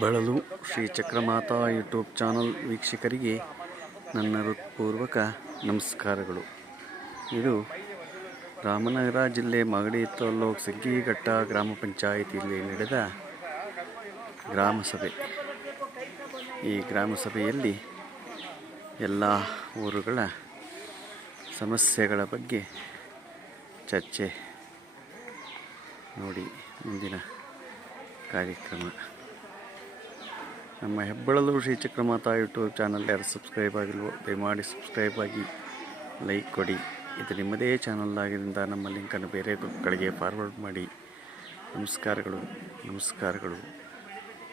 ಬಳಲು Shri Chakramata YouTube channel ವೀಕ್ಷಕರಿಗೆ ನನ್ನ ಹೃತ್ಪೂರ್ವಕ ನಮಸ್ಕಾರಗಳು. ಇದು ರಾಮನಗರ ಜಿಲ್ಲೆ ಮಾಗಡಿ ತಾಲೂಕು ಸಿಗ್ಗಿಘಟ್ಟ ಗ್ರಾಮ ಪಂಚಾಯಿತಿಯಲ್ಲಿ ನಡೆದ ಗ್ರಾಮ ಸಭೆ. ಈ ಗ್ರಾಮ ಸಭೆಯಲ್ಲಿ ಎಲ್ಲ ಊರುಗಳ ಸಮಸ್ಯೆಗಳ ಬಗ್ಗೆ ಚರ್ಚೆ ನೋಡಿ ಮುಂದಿನ ಕಾರ್ಯಕ್ರಮ. ನಮ್ಮ ಹೆಬ್ಬಳಲು ಶ್ರೀ ಚಕ್ರಮಾತಾ ಯೂಟ್ಯೂಬ್ ಚಾನಲ್ ಯಾರು ಸಬ್ಸ್ಕ್ರೈಬ್ ಆಗಿಲ್ವೋ ದಯಮಾಡಿ ಸಬ್ಸ್ಕ್ರೈಬ್ ಆಗಿ ಲೈಕ್ ಕೊಡಿ. ಇದು ನಿಮ್ಮದೇ ಚಾನಲ್ ಆಗಿದ್ದರಿಂದ ನಮ್ಮ ಲಿಂಕನ್ನು ಬೇರೆ ಗ್ರೂಪ್ಗಳಿಗೆ ಫಾರ್ವರ್ಡ್ ಮಾಡಿ. ನಮಸ್ಕಾರಗಳು ನಮಸ್ಕಾರಗಳು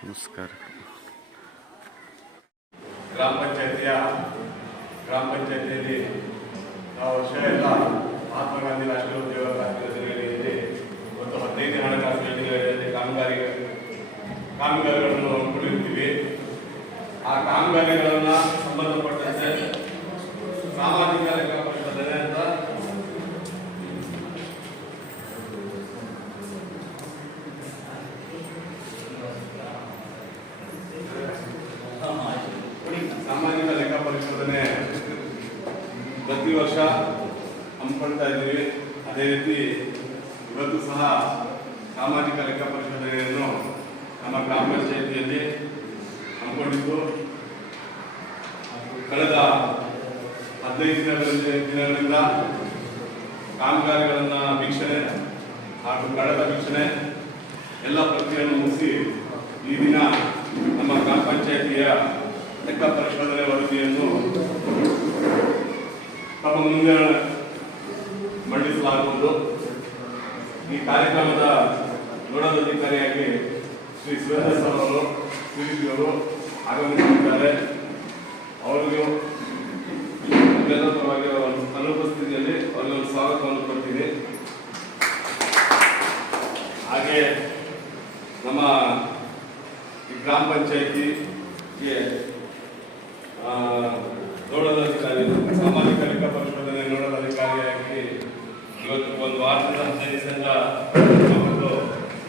ನಮಸ್ಕಾರಗಳು. ಗ್ರಾಮ ಪಂಚಾಯತಿಯಲ್ಲಿ ನಾವು ವರ್ಷ ಎಲ್ಲ ಮಹಾತ್ಮ ಗಾಂಧಿ ರಾಷ್ಟ್ರೀಯ ಉದ್ಯೋಗ ಯೋಜನೆಯಲ್ಲಿ ಮತ್ತು 15 ಹಣಕಾಸು ಯೋಜನೆಗಳಲ್ಲಿ ಕಾಮಗಾರಿಗಳನ್ನು ಹಮ್ಮಿಕೊಂಡಿರ್ತೀವಿ. ಆ ಕಾಮಗಾರಿಗಳನ್ನು ಸಂಬಂಧಪಟ್ಟಂತೆ ಸಾಮಾಜಿಕ ಲೆಕ್ಕಪರಿಶೋಧನೆ ಅಂತ ಸಾಮಾಜಿಕ ಲೆಕ್ಕ ಪರಿಶೋಧನೆ ಪ್ರತಿ ವರ್ಷ ಹಮ್ಮಿಕೊಳ್ತಾ ಇದ್ದೀವಿ. ಅದೇ ರೀತಿ ಇವತ್ತು ಸಹ ಸಾಮಾಜಿಕ ಲೆಕ್ಕ ಪರಿಶೋಧನೆಯನ್ನು ನಮ್ಮ ಗ್ರಾಮ ಪಂಚಾಯಿತಿಯಲ್ಲಿ ಹಮ್ಮಿಕೊಂಡಿದ್ದು, ಕಳೆದ 15 ದಿನಗಳಿಂದ ಕಾಮಗಾರಿಗಳನ್ನು ವೀಕ್ಷಣೆ ಹಾಗೂ ಕಳೆದ ವೀಕ್ಷಣೆ ಎಲ್ಲ ಪ್ರಕ್ರಿಯೆಯನ್ನು ಮುಗಿಸಿ ಈ ದಿನ ನಮ್ಮ ಗ್ರಾಮ ಪಂಚಾಯಿತಿಯ ಲೆಕ್ಕ ಪರಿಶೋಧನೆ ವರದಿಯನ್ನು ತಮ್ಮ ಮುಂದೆ ಮಂಡಿಸಲಾಗುವುದು. ಈ ಕಾರ್ಯಕ್ರಮದ ನೋಡಲ್ ಅಧಿಕಾರಿಯಾಗಿ ಶ್ರೀ ಸುರೇಂದ್ರ ಸರ್ ಅವರು ಸಿರಿಸಿಯವರು ಆಗಮಿಸಿದ್ದಾರೆ. ಅವರಿಗೂ ಎಲ್ಲ ಪರವಾಗಿ ಅನುಪಸ್ಥಿತಿಯಲ್ಲಿ ಅವರಿಗೆ ಒಂದು ಸ್ವಾಗತವನ್ನು ಕೊಡ್ತೀನಿ. ಹಾಗೆ ನಮ್ಮ ಈ ಗ್ರಾಮ ಪಂಚಾಯಿತಿಗೆ ನೋಡಲ್ ಅಧಿಕಾರಿ, ಸಾಮಾಜಿಕ ಲೆಕ್ಕ ಪರಿಶೋಧನೆ ನೋಡಲ್ ಅಧಿಕಾರಿಯಾಗಿ ಇವತ್ತು ಒಂದು ವಾರದಿಂದ 15 ದಿವಸದಿಂದ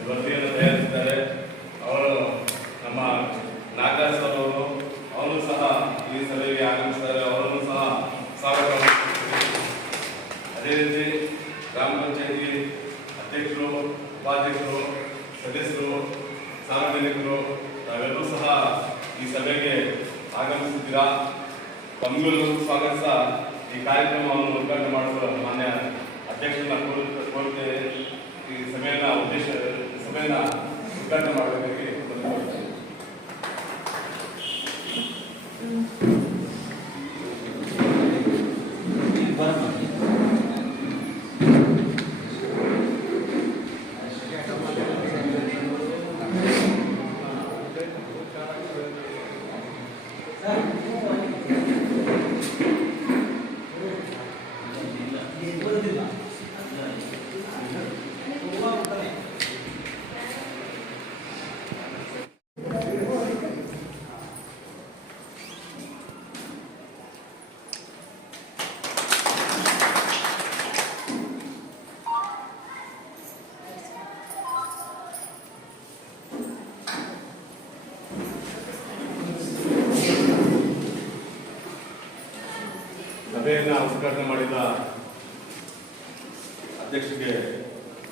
ವರದಿಯನ್ನು ತಯಾರಿಸಿದ್ದಾರೆ. ಅವರು ನಮ್ಮ ನಾಗರಾಜ್ ಸರ್ ಅವರು, ಅವರು ಸಹ ಈ ಸಭೆಗೆ ಆಗಮಿಸಿದ್ದಾರೆ. ಅವರನ್ನು ಸಹ ಸ್ವಾಗತ ಮಾಡ್ತೀವಿ. ಅದೇ ರೀತಿ ಗ್ರಾಮ ಪಂಚಾಯಿತಿ ಅಧ್ಯಕ್ಷರು, ಉಪಾಧ್ಯಕ್ಷರು, ಸದಸ್ಯರು, ಸಾರ್ವಜನಿಕರು ತಾವೆಲ್ಲರೂ ಸಹ ಈ ಸಭೆಗೆ ಆಗಮಿಸಿದ್ದೀರಾ. ತಮಗೂ ಸ್ವಾಗತ. ಈ ಕಾರ್ಯಕ್ರಮವನ್ನು ಉದ್ಘಾಟನೆ ಮಾಡುವ ಮಾನ್ಯ ಅಧ್ಯಕ್ಷರನ್ನ ಕೋರುತ್ತೇನೆ. ಈ ಸಭೆಯನ್ನು ಉದ್ಘಾಟನೆ ಮಾಡಬೇಕಾಗಿ ಸಭೆಯನ್ನು ಉದ್ಘಾಟನೆ ಮಾಡಿದ ಅಧ್ಯಕ್ಷರಿಗೆ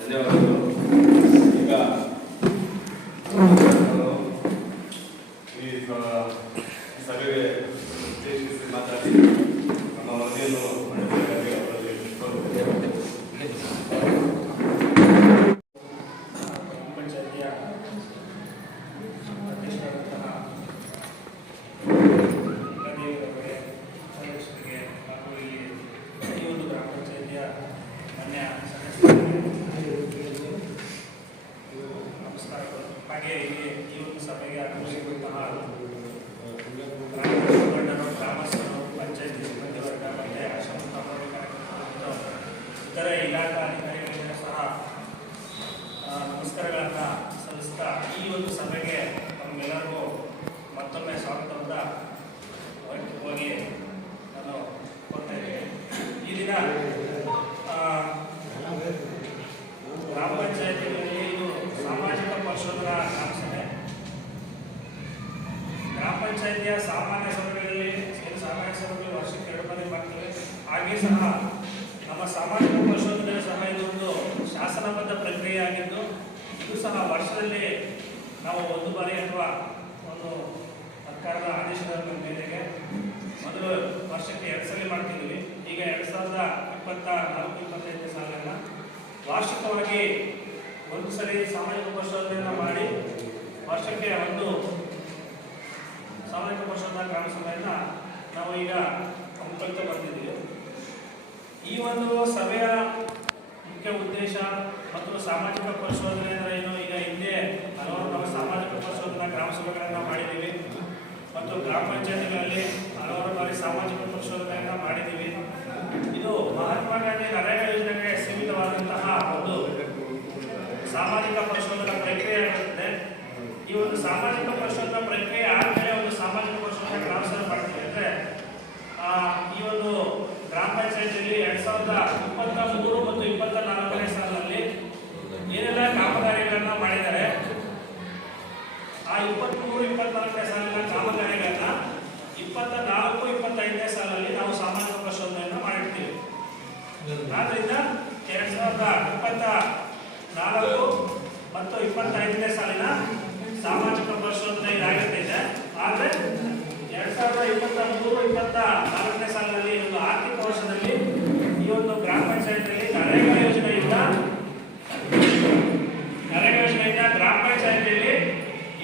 ಧನ್ಯವಾದಗಳು. ಈಗ ಈ ಸಭೆಗೆ ಉದ್ದೇಶಿಸಿ ಮಾತಾಡಿ ನಮ್ಮ ವರದಿಯನ್ನು ಮಂಡಿಸಬೇಕಾಗಿ ಅವರಲ್ಲಿ ಪಂಚಾಯಿತಿಯ ಅಧ್ಯಕ್ಷರಾದಂತಹ ಹಾಗೆ ಇಲ್ಲಿ ಈ ಒಂದು ಸಭೆಗೆ ಆಗಮಿಸಿರುವಂತಹ ಗ್ರಾಮಸ್ಥರು, ಪಂಚಾಯತಿ ಸಿಬ್ಬಂದಿ ವರ್ಗ, ಮತ್ತೆ ಆಶ್ರಮ ಕಾರ್ಯಕ್ರಮ ಇತರ ಇಲಾಖಾ ಅಧಿಕಾರಿಗಳಿಗೂ ಸಹ ನಮಸ್ಕಾರಗಳನ್ನು ಸಲ್ಲಿಸ್ತಾ ಈ ಒಂದು ಸಭೆಗೆ ನಮಗೆಲ್ಲರಿಗೂ ಮತ್ತೊಮ್ಮೆ ಸ್ವಾಗತವನ್ನು ಹೋಗಿ ನಾನು ಕೊಡ್ತಾ ಇದ್ದೀನಿ. ಈ ದಿನ ಗ್ರಾಮ ಪಂಚಾಯತಿಗಳಲ್ಲಿ ಇದು ಸಾಮಾಜಿಕ ಪರಿಶೋಧನಾ ಸಂಸ್ಥೆ ಪಂಚಾಯತಿಯ ಸಾಮಾನ್ಯ ಸಭೆಗಳಲ್ಲಿ ಸಾಮಾನ್ಯ ಸಭೆಗಳು ವರ್ಷಕ್ಕೆ 2 ಬಾರಿ ಮಾಡ್ತೇವೆ. ಹಾಗೆ ಸಹ ನಮ್ಮ ಸಾಮಾಜಿಕ ಪರಿಶೋಧನೆ ಸಹ ಇದೊಂದು ಶಾಸನಬದ್ಧ ಪ್ರಕ್ರಿಯೆ ಆಗಿದ್ದು ಇದು ಸಹ ವರ್ಷದಲ್ಲಿ ನಾವು 1 ಬಾರಿ ಅಥವಾ ಒಂದು ಸರ್ಕಾರದ ಆದೇಶದ ಮೇರೆಗೆ ಮೊದಲು ವರ್ಷಕ್ಕೆ 2 ಸಲ ಮಾಡ್ತಿದ್ವಿ. ಈಗ 2024-25 ಸಾಲನ್ನ ವಾರ್ಷಿಕವಾಗಿ 1 ಸರಿ ಸಾಮಾಜಿಕ ಪರಿಶೋಧನೆಯನ್ನು ಮಾಡಿ ವರ್ಷಕ್ಕೆ ಒಂದು ಸಾಮಾಜಿಕ ಪರಿಶೋಧನಾ ಗ್ರಾಮ ಸಭೆಯನ್ನ ನಾವು ಈಗ ಹಮ್ಮಿಕೊಳ್ತಾ ಬಂದಿದ್ದೀವಿ. ಈ ಒಂದು ಸಭೆಯ ಮುಖ್ಯ ಉದ್ದೇಶ ಮತ್ತು ಸಾಮಾಜಿಕ ಪರಿಶೋಧನೆ ಅಂದರೆ ಏನು, ಈಗ ಹಿಂದೆ ಹಲವಾರು ನಾವು ಸಾಮಾಜಿಕ ಪರಿಶೋಧನಾ ಗ್ರಾಮ ಸಭೆಗಳನ್ನು ಮಾಡಿದ್ದೀವಿ ಮತ್ತು ಗ್ರಾಮ ಪಂಚಾಯತಿಗಳಲ್ಲಿ ಹಲವಾರು ಬಾರಿ ಸಾಮಾಜಿಕ ಪರಿಶೋಧನೆಯನ್ನು ಮಾಡಿದ್ದೀವಿ. ಇದು ಮಹಾತ್ಮ ಗಾಂಧಿ ನರೇಗಾ ಯೋಜನೆಗೆ ಸೀಮಿತವಾದಂತಹ ಒಂದು ಸಾಮಾಜಿಕ ಪರಿಶೋಧನಾ ಪ್ರಕ್ರಿಯೆ ಆಗಿರುತ್ತದೆ. ಈ ಒಂದು ಸಾಮಾಜಿಕ ಪರಿಶೋಧನಾ ಪ್ರಕ್ರಿಯೆ ಆದಮೇಲೆ ಒಂದು ಸಾಮಾಜಿಕ ಪರಿಶೋಧನಾ ಗ್ರಾಮ ಸಭೆ ಮಾಡ್ತೀವಿ. ಅಂದರೆ ಈ ಒಂದು ಗ್ರಾಮ ಪಂಚಾಯತಿಯಲ್ಲಿ 2023 ಮತ್ತು 24ನೇ ಸಾಲಿನಲ್ಲಿ ಏನೆಲ್ಲ ಕಾಮಗಾರಿಗಳನ್ನ ಮಾಡಿದ್ದಾರೆ ಆ 23-24ನೇ ಸಾಲಿನ ಕಾಮಗಾರಿಗಳನ್ನ 24-25ನೇ ಸಾಲಲ್ಲಿ ನಾವು ಸಾಮಾಜಿಕ ಪರಿಶೋಧನೆಯನ್ನು ಮಾಡಿರ್ತೀವಿ. ಆದ್ದರಿಂದ 2024 ಮತ್ತು 25ನೇ ಸಾಲಿನ ಸಾಮಾಜಿಕ ಪರಿಶೋಧನೆ ಇದಾಗಿರ್ತೈತೆ. ಆದರೆ 2023-24ನೇ ಸಾಲಿನಲ್ಲಿ ಒಂದು ಆರ್ಥಿಕ ವರ್ಷದಲ್ಲಿ ಈ ಒಂದು ಗ್ರಾಮ ಪಂಚಾಯತಿಯಲ್ಲಿ ನರೇಗಾ ಯೋಜನೆಯಿಂದ ಗ್ರಾಮ ಪಂಚಾಯತಿಯಲ್ಲಿ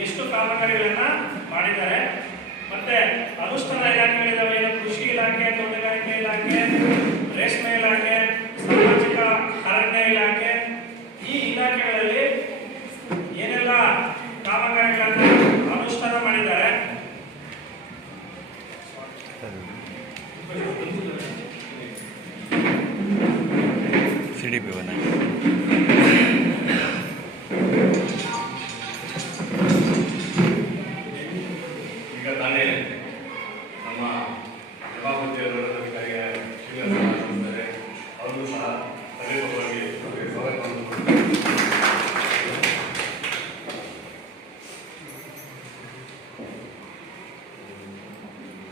ಎಷ್ಟು ಕಾಮಗಾರಿಗಳನ್ನ ಮಾಡಿದ್ದಾರೆ, ಮತ್ತೆ ಅನುಷ್ಠಾನ ಇಲಾಖೆಗಳಿದ್ದಾವೆ. ಕೃಷಿ ಇಲಾಖೆ, ತೋಟಗಾರಿಕೆ ಇಲಾಖೆ, ರೇಷ್ಮೆ ಇಲಾಖೆ, ಸಾಮಾಜಿಕ ಅರಣ್ಯ ಇಲಾಖೆ, ಈ ಇಲಾಖೆಗಳಲ್ಲಿ ಏನೆಲ್ಲ ಕಾಮಗಾರಿಗಳನ್ನ ಅನುಷ್ಠಾನ ಮಾಡಿದ್ದಾರೆ. CDP ಈಗ ತಾನೇ ನಮ್ಮ ಜವಾಬ್ದಾರಿ ಅಧಿಕಾರಿಯ ಶ್ರೀನಿವಾಸ ಅವರು ಸಹ ಸಭೆಗಾಗಿ ಸ್ವಾಗತ.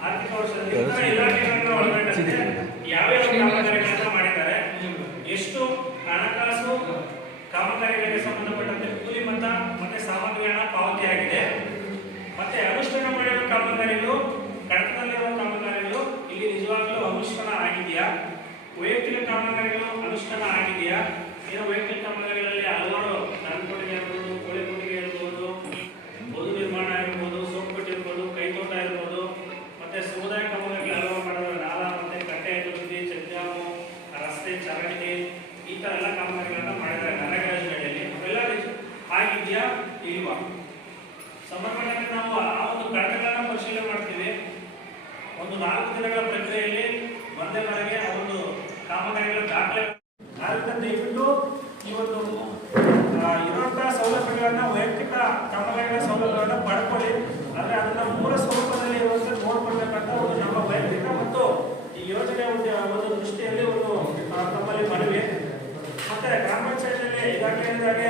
ಆರ್ಥಿಕ ವರ್ಷದಲ್ಲಿ ಇಲಾಖೆಗಳನ್ನು ಒಳಗೊಂಡಂತೆ ಯಾವ್ಯಾವ ಕಾಮಗಾರಿಗಳನ್ನ ಮಾಡಿದ್ದಾರೆ, ಎಷ್ಟು ಹಣಕಾಸು ಕಾಮಗಾರಿಗಳಿಗೆ ಸಂಬಂಧಪಟ್ಟಂತೆ ಕೂಲಿ ಮೊತ್ತ ಮತ್ತೆ ಸಾಮಗ್ರಿ ಹಣ ಪಾವತಿಯಾಗಿದೆ, ಮತ್ತೆ ಅನುಷ್ಠಾನ ಮಾಡಿರುವ ಕಾಮಗಾರಿಗಳು, ಕಡತದಲ್ಲಿರುವ ಕಾಮಗಾರಿಗಳು ಇಲ್ಲಿ ನಿಜವಾಗ್ಲೂ ಅನುಷ್ಠಾನ ಆಗಿದೆಯಾ, ವೈಯಕ್ತಿಕ ಕಾಮಗಾರಿಗಳು ಅನುಷ್ಠಾನ ಆಗಿದೆಯಾ. ಏನು ವೈಯಕ್ತಿಕ ಕಾಮಗಾರಿಗಳಲ್ಲಿ ಹಲವಾರು ನನ್ಕೊಟ್ಟಿಗೆ ಇರ್ಬೋದು, ಕೋಳಿ ಕೊಟ್ಟಿಗೆ ಇರ್ಬೋದು, ಬದು ನಿರ್ಮಾಣ ಇರ್ಬೋದು, ಸೋಪು ಕಟ್ಟಿ ಇರ್ಬೋದು, ಕೈತೋಟ ಇರ್ಬೋದು, ಮತ್ತೆ ಸಮುದಾಯ ಕಾಮಗಾರಿಗಳು ಹಲವಾರು ಮಾಡಿದ್ರೆ ನಾಲ ಮತ್ತೆ ಕಟ್ಟೆ ಅಭಿವೃದ್ಧಿ, ಚೆಕ್ಡ್ಯಾಮು, ರಸ್ತೆ ಚರಂಡಿ, ಈ ತರ ಎಲ್ಲ ಕಾಮಗಾರಿಗಳನ್ನ ಮಾಡಿದ್ದಾರೆ ನರೇಗಾ ಯೋಜನೆಯಲ್ಲಿ. ಅವೆಲ್ಲ ಆಗಿದೆಯಾ ಇಲ್ವಾ? ಸಮರ್ಪಣೆಗೆ ನಾವು ಆ ಒಂದು ಕಡತಗಳನ್ನ ಪರಿಶೀಲನೆ ಮಾಡ್ತೀವಿ. ಒಂದು 4 ದಿನಗಳ ಪ್ರಕ್ರಿಯೆಯಲ್ಲಿ ಒಂದೇ ಬಾರಿಗೆ ಆ ಒಂದು ಕಾಮಗಾರಿಗಳ ದಾಖಲೆ. ಆದ್ದರಿಂದ ದಯವಿಟ್ಟು ಈ ಒಂದು ಇರುವಂತಹ ಸೌಲಭ್ಯಗಳನ್ನ, ವೈಯಕ್ತಿಕ ಕಾಮಗಾರಿಗಳ ಸೌಲಭ್ಯಗಳನ್ನ ಪಡ್ಕೊಳ್ಳಿ. ಆದರೆ ಅದನ್ನ ಮೂಲ ಸ್ವರೂಪದಲ್ಲಿ ಇರುವಂತೆ ನೋಡ್ಕೊಳ್ಬೇಕಂತ ಒಂದು ನಮ್ಮ ವೈಯಕ್ತಿಕ ಮತ್ತು ಈ ಯೋಜನೆ ಒಂದು ದೃಷ್ಟಿಯಲ್ಲಿ ಒಂದು ತಮ್ಮಲ್ಲಿ ಮನವಿ. ಮತ್ತೆ ಗ್ರಾಮ ಪಂಚಾಯತಿಯಲ್ಲಿ ಇಲಾಖೆಯಿಂದಾಗೆ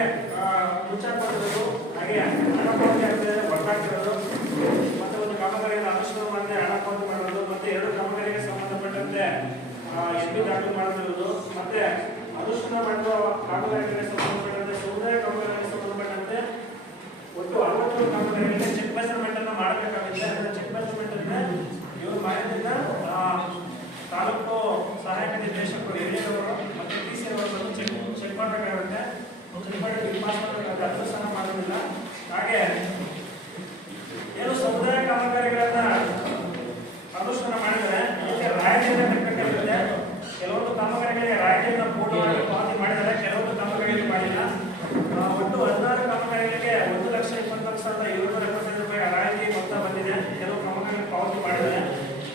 ಮುಚ್ಚಾಕೋದು, ಹಾಗೆ ಹಣ ಪಾವತಿ ಆಗ್ತದೆ ಒಟ್ಟಾಗಿರೋದು, ಮತ್ತೆ ಒಂದು ಕಾಮಗಾರಿಗಳ ಅನುಷ್ಠಾನ ಮಾಡದೆ ಹಣ ಪಾವತಿ ಮಾಡೋದು, ಮತ್ತೆ 2 ಕಾಮಗಾರಿಗೆ ಸಂಬಂಧಪಟ್ಟಂತೆ SP ದಾಖಲು ಮಾಡುತ್ತಿರುವುದು, ಮತ್ತೆ ಅನುಷ್ಠಾನ ಮಾಡುವ ಕಾಮಗಾರಿಗಳಿಗೆ ಸಂಬಂಧಪಟ್ಟಂತೆ ಸಮುದಾಯ ಕಾಮಗಾರಿಗಳಿಗೆ ಸಂಬಂಧಪಟ್ಟಂತೆ ಒಟ್ಟು 60 ಕಾಮಗಾರಿಗಳಿಗೆ ಚೆಕ್ ಮೆಜರ್ಮೆಂಟ್ ಅನ್ನು ಮಾಡಬೇಕಾಗುತ್ತೆ. ಅದರ ಚೆಕ್ ಮೆಜರ್ಮೆಂಟ್ ಅನ್ನ ಇವರು ಮಾಡಿದ್ರಿಂದ ತಾಲೂಕು ಸಹಾಯಕ ನಿರ್ದೇಶಕರು ಹಿರಿಯರವರು ಮತ್ತು TC ಅವರು ಚೆಕ್ ಮಾಡಬೇಕಾಗುತ್ತೆ. ಚೆಕ್ ಮಾಡಿ ಪಾಸ್ ಮಾಡಬೇಕಾಗುತ್ತೆ. ಅದು ಸಹ ಮಾಡೋದಿಲ್ಲ. ಹಾಗೆ ಏನು ಸಮುದಾಯ ಕಾಮಗಾರಿಗಳನ್ನ ಅನುಷ್ಠಾನ ಮಾಡಿದರೆ ಇದಕ್ಕೆ ರಾಯಿತಿಯನ್ನು ಕಟ್ಟಬೇಕಾಗುತ್ತೆ. ಕೆಲವೊಂದು ಕಾಮಗಾರಿಗಳಿಗೆ ರಾಯಿತಿಯನ್ನು ಪೂರ್ಣವಾಗಿ ಪಾವತಿ ಮಾಡಿದರೆ, ಕೆಲವೊಂದು ಕಾಮಗಾರಿಗಳಿಗೆ ಮಾಡಿಲ್ಲ. ಒಟ್ಟು 16 ಕಾಮಗಾರಿಗಳಿಗೆ 1,24,775 ರೂಪಾಯಿ ರಾಯಿತಿ ಮೊತ್ತ ಬಂದಿದೆ. ಕೆಲವು ಕಾಮಗಾರಿಗಳಿಗೆ ಪಾವತಿ ಮಾಡಿದ್ದಾರೆ.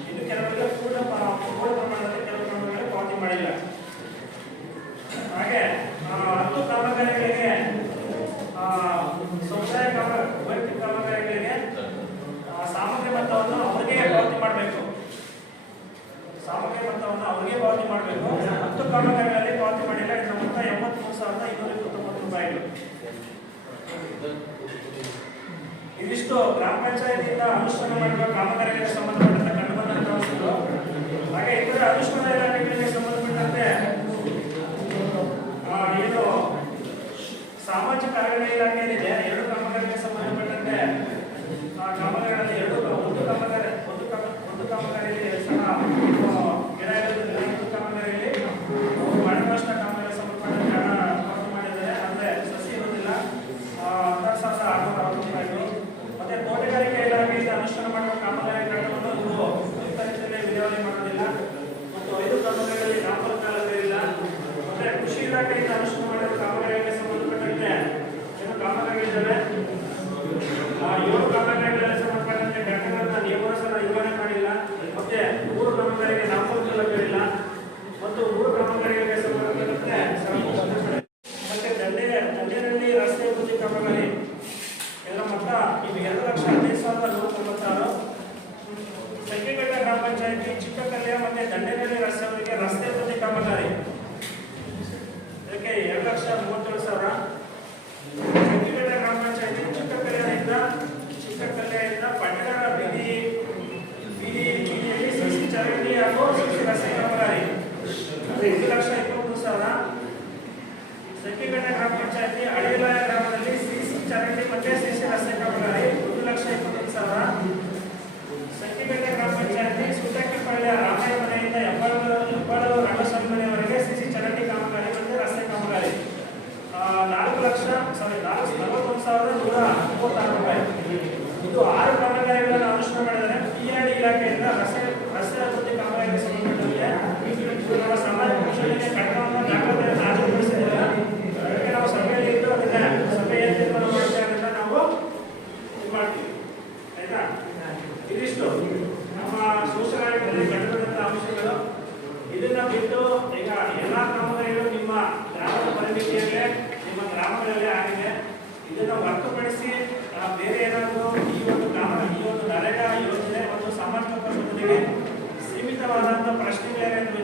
ಇನ್ನು ಕೆಲವರಿಗೆ ಪೂರ್ಣ ಪ್ರಮಾಣದಲ್ಲಿ ಕೆಲವು ಕಾಮಗಾರಿಗಳಿಗೆ ಪಾವತಿ ಮಾಡಿಲ್ಲ. ಹಾಗೆ 10 ಕಾಮಗಾರಿಗಳಿಗೆ ಇದಿಷ್ಟು ಗ್ರಾಮ ಪಂಚಾಯತಿಯಿಂದ ಅನುಷ್ಠಾನ ಮಾಡುವ ಕಾಮಗಾರಿಗಳಿಗೆ ಸಂಬಂಧಪಟ್ಟಂತೆ ಕಂಡುಬಂದಂತಹ ಅಂಶಗಳು. ಹಾಗೆ ಇತರ ಅನುಷ್ಠಾನ ಇಲಾಖೆಗಳಿಗೆ ಸಂಬಂಧಪಟ್ಟಂತೆ ಏನು ಸಾಮಾಜಿಕ ಅರಣ್ಯ ಇಲಾಖೆಯಲ್ಲಿದೆ 2 ಕಾಮಗಾರಿಗೆ ಸಂಬಂಧಪಟ್ಟಂತೆ ಕಾಮಗಾರಿಗಳಲ್ಲಿ ಒಂದು ಕಾಮಗಾರಿಯಲ್ಲಿ ಸಹ ಗಿಡ ಇರೋದ್ರಿಂದ ಒಂದು ಕಾಮಗಾರಿಯಲ್ಲಿ ಮಳೆನಷ್ಟ ಕಾಮಗಾರಿಗೆ ಸಂಬಂಧಪಟ್ಟಂತೆ ಹಣ ಪಾವತಿ ಮಾಡಿದ್ದಾರೆ. ಅಂದ್ರೆ ಸಸಿ ಇರೋದಿಲ್ಲ 16,660 ರೂಪಾಯಿಗಳು. ಮತ್ತೆ ತೋಟಗಾರಿಕೆ ಇಲಾಖೆಯಿಂದ ಅನುಷ್ಠಾನ ಮಾಡುವ ಕಾಮಗಾರಿ ಕಟ್ಟಡವನ್ನು ಇವು ವಿಸ್ತರಿಸಲೇ ವಿಲೇವಾರಿ ಮಾಡೋದಿಲ್ಲ. ಮತ್ತು 5 ಕಾಮಗಾರಿಗಳಲ್ಲಿ ನಾಮಫಲಕಗಳಿಲ್ಲ. ಮತ್ತೆ ಕೃಷಿ ಇಲಾಖೆಯಿಂದ ಅನುಷ್ಠಾನ ಮಾಡಿರುವ ಕಾಮಗಾರಿಗಳಿಗೆ ಸಂಬಂಧಪಟ್ಟಂತೆ ಏನು ಕಾಮಗಾರಿಗಳಿದ್ದಾವೆ 7 ಕಾಮಗಾರಿಗಳಿಗೆ ಸಂಬಂಧಪಟ್ಟಂತೆ ಘಟಕಗಳನ್ನ ನಿರ್ವಹಣೆ ಮಾಡಿಲ್ಲ. ಮತ್ತೆ 3 ಕಾಮಗಾರಿಗೆ ನಾಮಫಲಕಗಳಿಲ್ಲ. ಮತ್ತು 3 ಕಾಮಗಾರಿಗಳಿಗೆ ಸಂಬಂಧಪಟ್ಟಂತೆ ಮತ್ತೆ ದಂಡೆನಲ್ಲಿ ರಸ್ತೆ ಅಭಿವೃದ್ಧಿ ಕಾಮಗಾರಿ ಇದರ ಮೊತ್ತ ಇದು 2,15,196. ಸಂಖ್ಯೆಗಟ್ಟ ಗ್ರಾಮ ಪಂಚಾಯತಿ ಚಿಕ್ಕಕಲ್ಯ ಮತ್ತೆ ದಂಡೆನಲ್ಲಿ ರಸ್ತೆಯವರಿಗೆ ರಸ್ತೆ ಅಭಿವೃದ್ಧಿ ಕಾಮಗಾರಿ ಇದಕ್ಕೆ 2,37,000. ಸಂಖ್ಯೆಗಟ್ಟ ಗ್ರಾಮ ಪಂಚಾಯತಿ ಚಿಕ್ಕಕಲ್ಯದಿಂದ ಪಟ್ಟಣ ಬೀದಿಯಲ್ಲಿ ಸಿಸಿ ಚರಂಡಿ ಹಾಗೂ ಸಿಸಿ ರಸ್ತೆ ಕಾಮಗಾರಿ 5,23,000. ಸಂಖ್ಯೆಗಟ್ಟ ಗ್ರಾಮ ಪಂಚಾಯತಿ ಅಡಿಲಾಯ ಗ್ರಾಮದಲ್ಲಿ ಸಿಸಿ ಚರಂಡಿ ಮತ್ತೆ ಸಿಸಿ ರಸ್ತೆ ಕಾಮಗಾರಿ 1,20,000. ಸಂಖ್ಯೆಗಟ್ಟ ಗ್ರಾಮ ಪಂಚಾಯತಿ ಸುತ್ತಕ್ಕಿಪಾಳ್ಯ ರಾಮಯ್ಯ ಮನೆಯಿಂದ ಹೆಬ್ಬಾಳು ರಂಗಸ್ವಾಮಿ ಮನೆಯವರೆಗೆ ಸಿಸಿ ಚರಂಡಿ ಕಾಮಗಾರಿ ಮತ್ತೆ ರಸ್ತೆ ಕಾಮಗಾರಿ 41,136 ರೂಪಾಯಿ. ಇದು 6 ಕಾಮಗಾರಿಗಳನ್ನು ಅನುಷ್ಠಾನ ಮಾಡಿದರೆ PRD ಇಲಾಖೆಯಿಂದ ರಸ್ತೆ ಅಭಿವೃದ್ಧಿ ಕಾಮಗಾರಿಗೆ ಸಂಬಂಧಪಟ್ಟಂತೆ ನಮ್ಮ ಸಮಾಜ ಕೌಶಲ್ಯ ಕಟ್ಟಡವನ್ನು ದಾಖಲೆಯನ್ನು ಹಾಜರುಪಡಿಸಿಲ್ಲ. ಅದಕ್ಕೆ ನಾವು ಸಭೆಯಲ್ಲಿ ಇದ್ದು ಅದನ್ನ ಸಭೆಯ ತೀರ್ಮಾನ ಮಾಡ್ತಾ ಇರೋದ್ರಿಂದ ನಾವು ಇದು ಮಾಡ್ತೀವಿ. ಆಯ್ತಾ? ಇದಿಷ್ಟು ನಮ್ಮ ಸೋಷಿಯಲ್ ಆಡಿಟಲ್ಲಿ ಕಂಡುಬಂದಂತಹ ಅಂಶಗಳು. ಇದನ್ನ ಬಿಟ್ಟು ಈಗ ಎಲ್ಲಾ ಕಾಮಗಾರಿಗಳು ನಿಮ್ಮ ಗ್ರಾಮದ ಪರಿಮಿತಿಯಲ್ಲೇ ನಿಮ್ಮ ಗ್ರಾಮಗಳಲ್ಲೇ ಆಗಿದೆ. ಇದನ್ನ ಹೊರತುಪಡಿಸಿ ಬೇರೆ ಏನಾದರೂ ಈ ಒಂದು ನರೇಗಾ ಯೋಜನೆ ಮತ್ತು ಸಾಮಾಜಿಕ ಪರಿಸ್ಥಿತಿಗೆ ಸೀಮಿತವಾದಂತಹ ಪ್ರಶ್ನೆಗಳೇನಾದರೂ